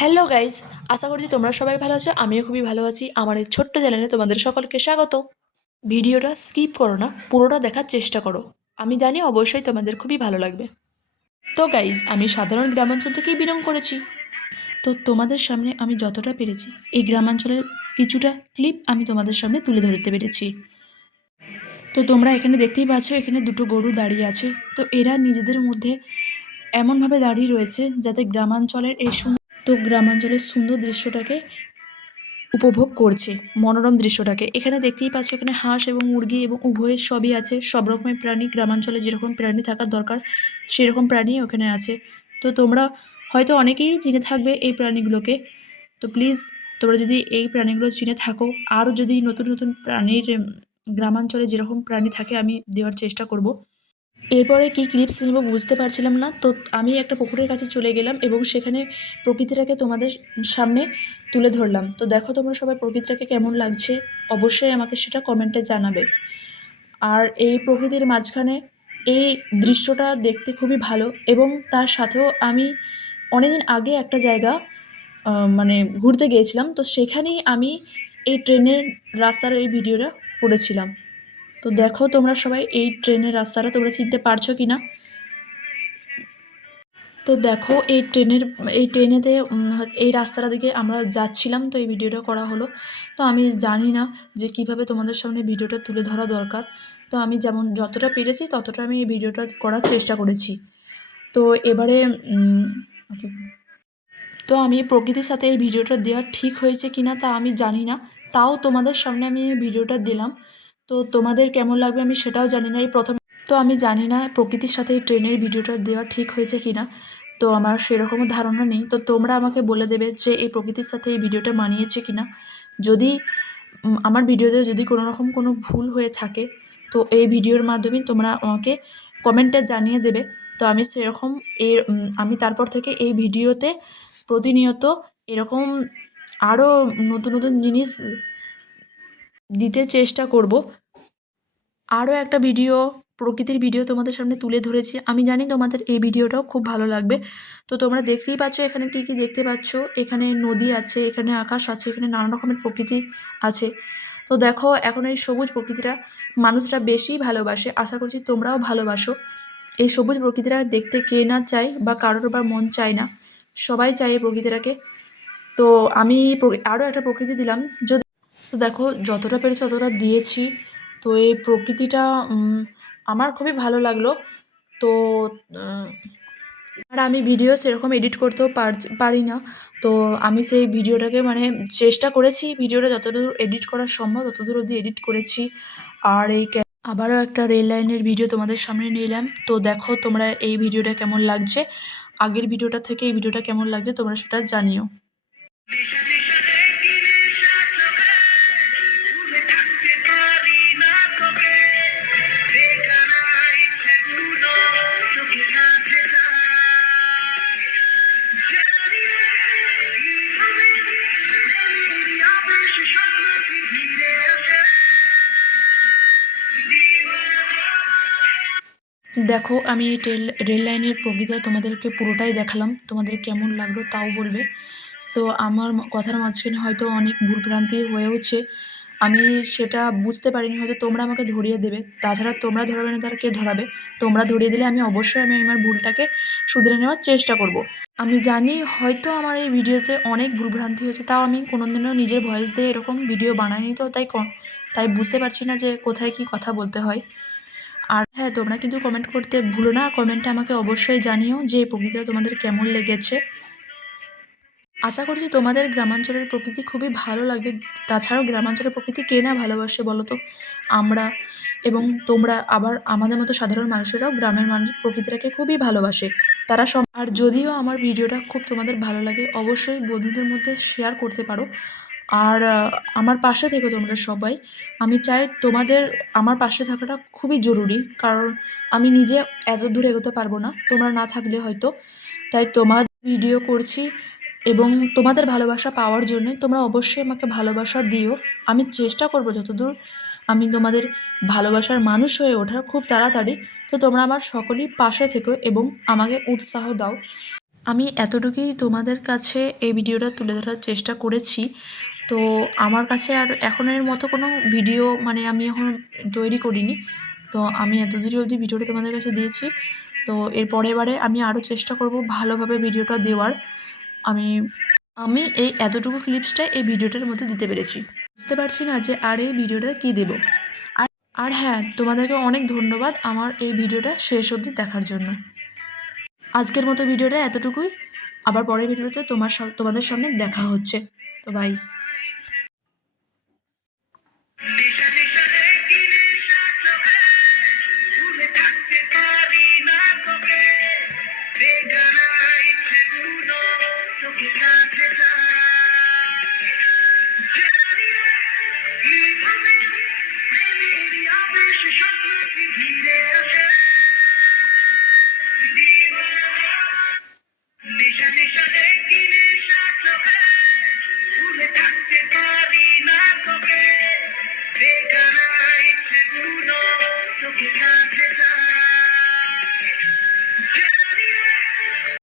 Hello guys, আশা করছি তোমরা সবাই ভালো আছো। আমিও খুবই ভালো আছি। আমার এই ছোট্ট চ্যানেলে তোমাদের সকলকে স্বাগত। ভিডিওটা স্কিপ করো না, পুরোটা দেখার চেষ্টা করো। আমি জানি অবশ্যই তোমাদের খুবই ভালো লাগবে। তো গাইস, আমি সাধারণ গ্রামাঞ্চল থেকেই বিলং করেছি। তো তোমাদের সামনে আমি যতটা পেরেছি এই গ্রামাঞ্চলের কিছুটা ক্লিপ আমি তোমাদের সামনে তুলে ধরতে পেরেছি। তো তোমরা এখানে দেখতেই পাচ্ছ, এখানে দুটো গরু দাঁড়িয়ে আছে। তো এরা নিজেদের মধ্যে এমনভাবে দাঁড়িয়ে রয়েছে যাতে গ্রামাঞ্চলের সুন্দর দৃশ্যটাকে উপভোগ করছে, মনোরম দৃশ্যটাকে। এখানে দেখতেই পাচ্ছ, এখানে হাঁস এবং মুরগি এবং উভয়ের সবই আছে। সব রকমের প্রাণী, গ্রামাঞ্চলে যেরকম প্রাণী থাকার দরকার সেরকম প্রাণী ওখানে আছে। তো তোমরা হয়তো অনেকেই চিনে থাকবে এই প্রাণীগুলোকে। তো প্লিজ তোমরা যদি এই প্রাণীগুলো চিনে থাকো, আরও যদি নতুন নতুন প্রাণীর গ্রামাঞ্চলে যেরকম প্রাণী থাকে আমি দেওয়ার চেষ্টা করব। এরপরে কী ক্লিপস নেব বুঝতে পারছিলাম না, তো আমি একটা পুকুরের কাছে চলে গেলাম এবং সেখানে প্রকৃতিটাকে তোমাদের সামনে তুলে ধরলাম। তো দেখো তোমরা সবাই প্রকৃতিটাকে কেমন লাগছে, অবশ্যই আমাকে সেটা কমেন্টে জানাবে। আর এই প্রকৃতির মাঝখানে এই দৃশ্যটা দেখতে খুবই ভালো। এবং তার সাথেও আমি অনেকদিন আগে একটা জায়গা মানে ঘুরতে গিয়েছিলাম, তো সেখানেই আমি এই ট্রেনের রাস্তার এই ভিডিওটা করেছিলাম। তো দেখো তোমরা সবাই এই ট্রেনের রাস্তাটা তোমরা চিনতে পারছো কি না। তো দেখো এই ট্রেনেতে এই রাস্তাটা দিকে আমরা যাচ্ছিলাম, তো এই ভিডিওটা করা হলো। তো আমি জানি না যে কিভাবে তোমাদের সামনে ভিডিওটা তুলে ধরা দরকার। তো আমি যেমন যতটা পেরেছি ততটা আমি এই ভিডিওটা করার চেষ্টা করেছি। তো এবারে তো আমি প্রকৃতির সাথে এই ভিডিওটা দেওয়া ঠিক হয়েছে কি না তা আমি জানি না, তাও তোমাদের সামনে আমি এই ভিডিওটা দিলাম। তো তোমাদের কেমন লাগবে আমি সেটাও জানি না। তো আমি জানি না প্রকৃতির সাথে এই ট্রেনের ভিডিওটা দেওয়া ঠিক হয়েছে কি না, তো আমার সেরকমও ধারণা নেই। তো তোমরা আমাকে বলে দেবে যে এই প্রকৃতির সাথে এই ভিডিওটা মানিয়েছে কি না। যদি আমার ভিডিওতে যদি কোনো রকম কোনো ভুল হয়ে থাকে, তো এই ভিডিওর মাধ্যমে তোমরা আমাকে কমেন্টে জানিয়ে দেবে। তো আমি সেরকম আমি তারপর থেকে এই ভিডিওতে প্রতিনিয়ত এরকম আরও নতুন নতুন জিনিস দিতে চেষ্টা করব। আরও একটা প্রকৃতির ভিডিও তোমাদের সামনে তুলে ধরেছি। আমি জানি তোমাদের এই ভিডিওটাও খুব ভালো লাগবে। তো তোমরা দেখতেই পাচ্ছ এখানে কী কী দেখতে পাচ্ছ। এখানে নদী আছে, এখানে আকাশ আছে, এখানে নানা রকমের প্রকৃতি আছে। তো দেখো এখন এই সবুজ প্রকৃতিটা মানুষরা বেশি ভালোবাসে, আশা করছি তোমরাও ভালোবাসো। এই সবুজ প্রকৃতিটা দেখতে কে না চায় বা কারোর বা মন চায় না, সবাই চায় এই প্রকৃতিটাকে। তো আমি আরও একটা প্রকৃতি দিলাম। তো দেখো যতটা পেরেছি ততটা দিয়েছি। তো এই প্রকৃতিটা আমার খুবই ভালো লাগলো। তো আর আমি ভিডিও সেরকম এডিট করতেও পারি না। তো আমি সেই ভিডিওটাকে মানে চেষ্টা করেছি ভিডিওটা যতদূর এডিট করা সম্ভব ততদূর অবধি এডিট করেছি। আর আবারও একটা রেল লাইনের ভিডিও তোমাদের সামনে নিয়ে এলাম। তো দেখো তোমরা এই ভিডিওটা কেমন লাগছে, আগের ভিডিওটা থেকে এই ভিডিওটা কেমন লাগছে তোমরা সেটা জানিও। দেখো আমি এই রেল লাইনের প্রকৃতিটা তোমাদেরকে পুরোটাই দেখালাম, তোমাদের কেমন লাগলো তাও বলবে। তো আমার কথার মাঝখানে হয়তো অনেক ভুলভ্রান্তি হয়েওছে, আমি সেটা বুঝতে পারিনি, হয়তো তোমরা আমাকে ধরিয়ে দেবে। তাছাড়া তোমরা ধরাবে না তার কে ধরাবে, তোমরা ধরিয়ে দিলে আমি অবশ্যই আমার ভুলটাকে শুধরে নেওয়ার চেষ্টা করব। আমি জানি হয়তো আমার এই ভিডিওতে অনেক ভুলভ্রান্তি হয়েছে, তাও আমি কোনোদিনও নিজের ভয়েস দিয়ে এরকম ভিডিও বানাইনি, তো তাই বুঝতে পারছি না যে কোথায় কি কথা বলতে হয়। আর হ্যাঁ, তোমরা কিন্তু কমেন্ট করতে ভুলো না, কমেন্টে আমাকে অবশ্যই জানিও যে এই প্রকৃতিটা তোমাদের কেমন লেগেছে। আশা করছি তোমাদের গ্রামাঞ্চলের প্রকৃতি খুবই ভালো লাগবে। তাছাড়াও গ্রামাঞ্চলের প্রকৃতি কে না ভালোবাসে বলো তো, আমরা এবং তোমরা, আবার আমাদের মতো সাধারণ মানুষেরাও গ্রামের প্রকৃতিটাকে খুবই ভালোবাসে। আর যদিও আমার ভিডিওটা খুব তোমাদের ভালো লাগে, অবশ্যই বন্ধুদের মধ্যে শেয়ার করতে পারো। আর আমার পাশে থেকো তোমরা সবাই। আমি চাই তোমাদের আমার পাশে থাকাটা খুবই জরুরি, কারণ আমি নিজে এত দূর এগোতে পারবো না তোমরা না থাকলে হয়তো। তাই তোমার ভিডিও করছি এবং তোমাদের ভালোবাসা পাওয়ার জন্যে তোমরা অবশ্যই আমাকে ভালোবাসা দিও। আমি চেষ্টা করব যতদূর আমি তোমাদের ভালোবাসার মানুষ হয়ে ওঠার খুব তাড়াতাড়ি। তো তোমরা আমার সকলেই পাশে থেকো এবং আমাকে উৎসাহ দাও। আমি এতটুকুই তোমাদের কাছে এই ভিডিওটা তুলে ধরার চেষ্টা করেছি। তো আমার কাছে আর এখনের মতো কোনো ভিডিও মানে আমি এখন তৈরি করিনি। তো আমি এতদূর অবধি ভিডিওটা তোমাদের কাছে দিয়েছি। তো এর পরের বারে আমি আরও চেষ্টা করব ভালোভাবে ভিডিওটা দেওয়ার। আমি আমি এই এতটুকু ক্লিপসটা এই ভিডিওটার মধ্যে দিতে পেরেছি। বুঝতে পারছি না যে আর এই ভিডিওটা কী দেব। আর হ্যাঁ, তোমাদেরকে অনেক ধন্যবাদ আমার এই ভিডিওটা শেষ অবধি দেখার জন্য। আজকের মতো ভিডিওটা এতটুকুই। আবার পরের ভিডিওতে তোমাদের সামনে দেখা হচ্ছে। তো বাই। নেশা নেশা রে কি নেশা চোখে, ভুলে থাকতে পারি না তোকে, বেগানা ইচ্ছেগুলো তোকে কাছে চায়। জানি না কিভাবে প্রেমেরই আবেশ স্বপ্নকে ঘিরে আসে। নেশা নেশা রে কি নেশা চোখে, ভুলে থাকতে পারি না তোকে, বেগানা ইচ্ছেগুলো তোকে কাছে চায়।